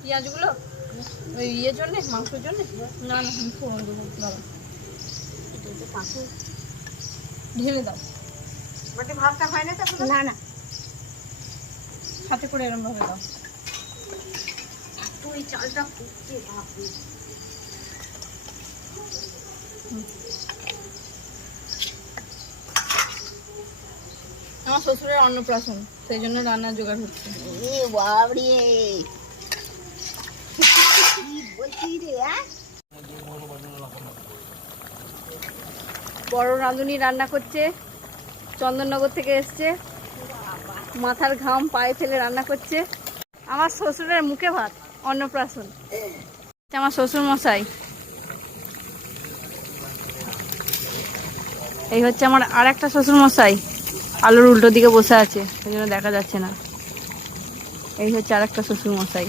পেঁয়াজগুলো? ওই ইয়ের জন্যে মাংসের জন্যে? না না ফোড়ন দেবো দাঁড়া ঢেলে দাও। বাটি ভাতটা হয় না তো না না। হাতে করে এরম ভাবে দাও। চালটা ফুটছে আমার শ্বশুরের অন্নপ্রাশন সেই জন্য রান্নার জোগাড় হচ্ছে। বড় রাঁধুনি রান্না করছে, চন্দননগর থেকে এসছে। মাথার ঘাম, পায়ে ফেলে রান্না করছে। আমার শ্বশুরের মুখে ভাত, অন্নপ্রাশন। আমার শ্বশুর মশাই এই হচ্ছে আমার আর একটা শ্বশুর মশাই আলোর উল্টো দিকে বসে আছে, সেই জন্য দেখা যাচ্ছে না। এই হচ্ছে আর একটা শ্বশুর মশাই